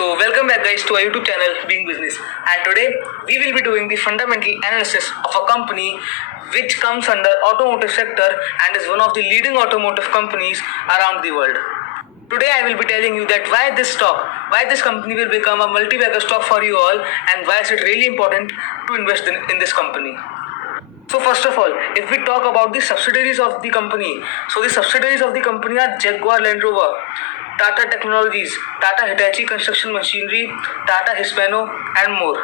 So welcome back guys to our YouTube channel Being Business, and today we will be doing the fundamental analysis of a company which comes under automotive sector and is one of the leading automotive companies around the world. Today I will be telling you that why this company will become a multi-bagger stock for you all, and why is it really important to invest in this company. So first of all, if we talk about the subsidiaries of the company, so the subsidiaries of the company are Jaguar Land Rover, Tata Technologies, Tata Hitachi Construction Machinery, Tata Hispano, and more.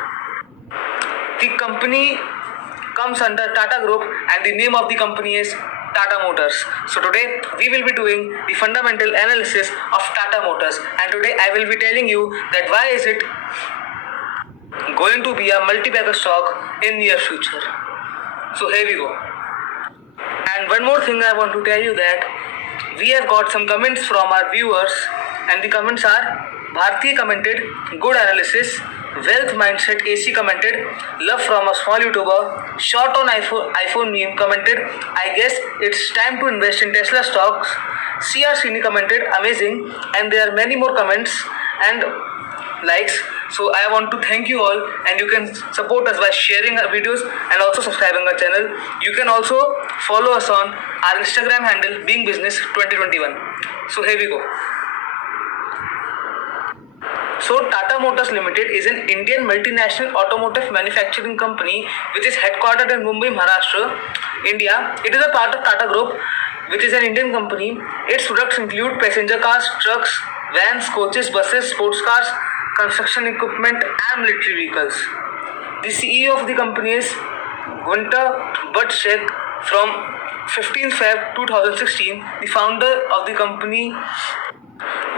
The company comes under Tata Group, and the name of the company is Tata Motors. So today we will be doing the fundamental analysis of Tata Motors, and today I will be telling you that why is it going to be a multi-bagger stock in near future. So here we go. And one more thing I want to tell you that we have got some comments from our viewers, and the comments are: Bharti commented, good analysis. Wealth Mindset AC commented, love from a small YouTuber. Short on iPhone meme commented, I guess it's time to invest in Tesla stocks. CR Sini commented, amazing. And there are many more comments and likes. So I want to thank you all, and you can support us by sharing our videos and also subscribing our channel. You can also follow us on our Instagram handle Being Business 2021. So here we go. So Tata Motors Limited is an Indian multinational automotive manufacturing company which is headquartered in Mumbai, Maharashtra, India. It is a part of Tata Group, which is an Indian company. Its products include passenger cars, trucks, vans, coaches, buses, sports cars, construction equipment, and military vehicles. The CEO of the company is Gunter Butschek from 15th Feb 2016. The founder of the company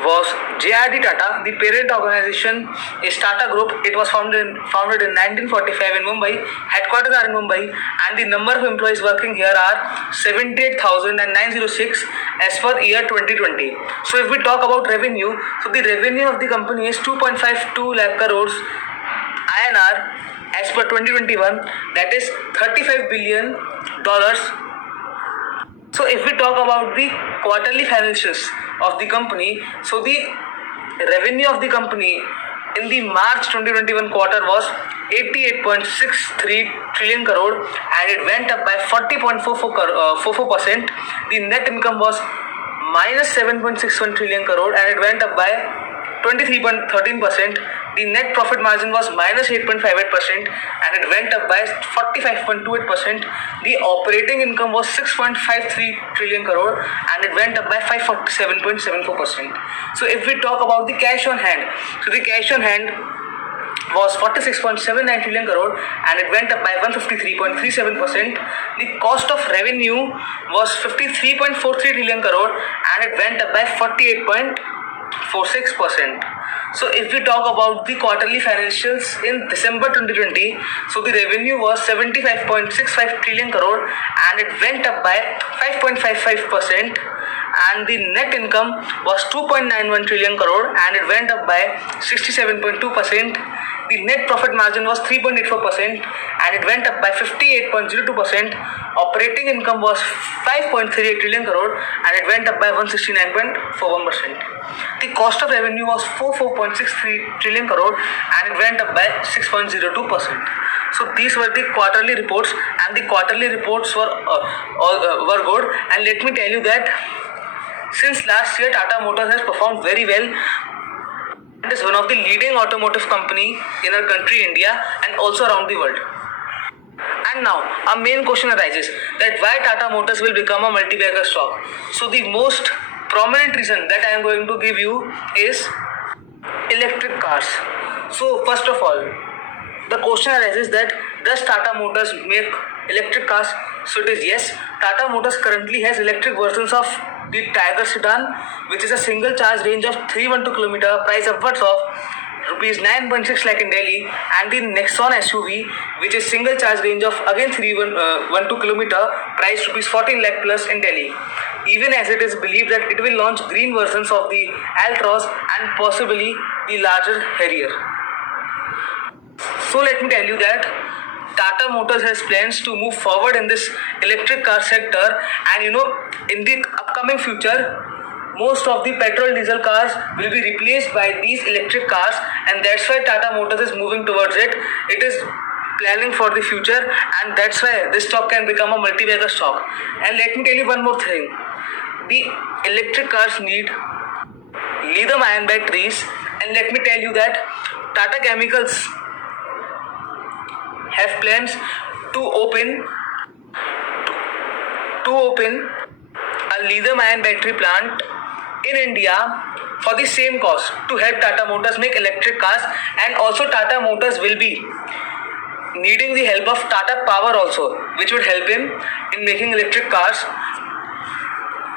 was JRD Tata. The parent organization is Tata Group. It was founded in 1945 in Mumbai. Headquarters are in Mumbai, and the number of employees working here are 78,906 as per year 2020. So if we talk about revenue, so the revenue of the company is 2.52 lakh crores INR as per 2021. That is $35 billion. So if we talk about the quarterly financials of the company, so the revenue of the company in the March 2021 quarter was 88.63 trillion crore, and it went up by 40.44%. The net income was minus 7.61 trillion crore, and it went up by 23.13%. The net profit margin was minus 8.58%, and it went up by 45.28%. The operating income was 6.53 trillion crore, and it went up by 547.74%. So if we talk about the cash on hand, so the cash on hand was 46.79 trillion crore, and it went up by 153.37%. The cost of revenue was 53.43 trillion crore, and it went up by 48.46%. So if we talk about the quarterly financials in December 2020, so the revenue was 75.65 trillion crore, and it went up by 5.55%, and the net income was 2.91 trillion crore, and it went up by 67.2%. The net profit margin was 3.84%, and it went up by 58.02%. Operating income was 5.38 trillion crore, and it went up by 169.41%. The cost of revenue was 44.63 trillion crore, and it went up by 6.02%. So these were the quarterly reports, and the quarterly reports were good. And let me tell you that since last year, Tata Motors has performed very well. It is one of the leading automotive company in our country, India, and also around the world. And now, a main question arises that why Tata Motors will become a multi-bagger stock. So the most prominent reason that I am going to give you is electric cars. So first of all, the question arises that does Tata Motors make electric cars? So it is yes. Tata Motors currently has electric versions of the Tiger sedan, which is a single charge range of 312 km, price upwards of rupees 9.6 lakh in Delhi, and the Nexon SUV, which is single charge range of again 312 km, price rupees 14 lakh plus in Delhi. Even as it is believed that it will launch green versions of the Altroz and possibly the larger Harrier. So let me tell you that Tata Motors has plans to move forward in this electric car sector, and in the upcoming future, most of the petrol diesel cars will be replaced by these electric cars, and that's why Tata Motors is moving towards it. It is planning for the future, and that's why this stock can become a multi-bagger stock. And let me tell you one more thing. The electric cars need lithium ion batteries, and let me tell you that Tata Chemicals have plans to open a lithium ion battery plant in India for the same cost to help Tata Motors make electric cars. And also Tata Motors will be needing the help of Tata Power also, which would help him in making electric cars.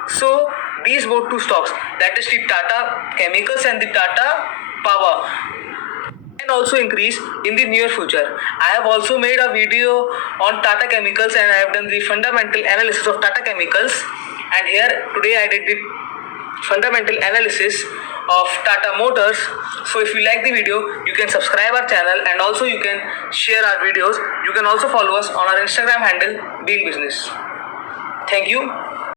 So these both two stocks, that is the Tata Chemicals and the Tata Power, can also increase in the near future. I have also made a video on Tata Chemicals, and I have done the fundamental analysis of Tata Chemicals. And here today I did the fundamental analysis of Tata Motors. So if you like the video, you can subscribe our channel, and also you can share our videos. You can also follow us on our Instagram handle, Being Business. Thank you.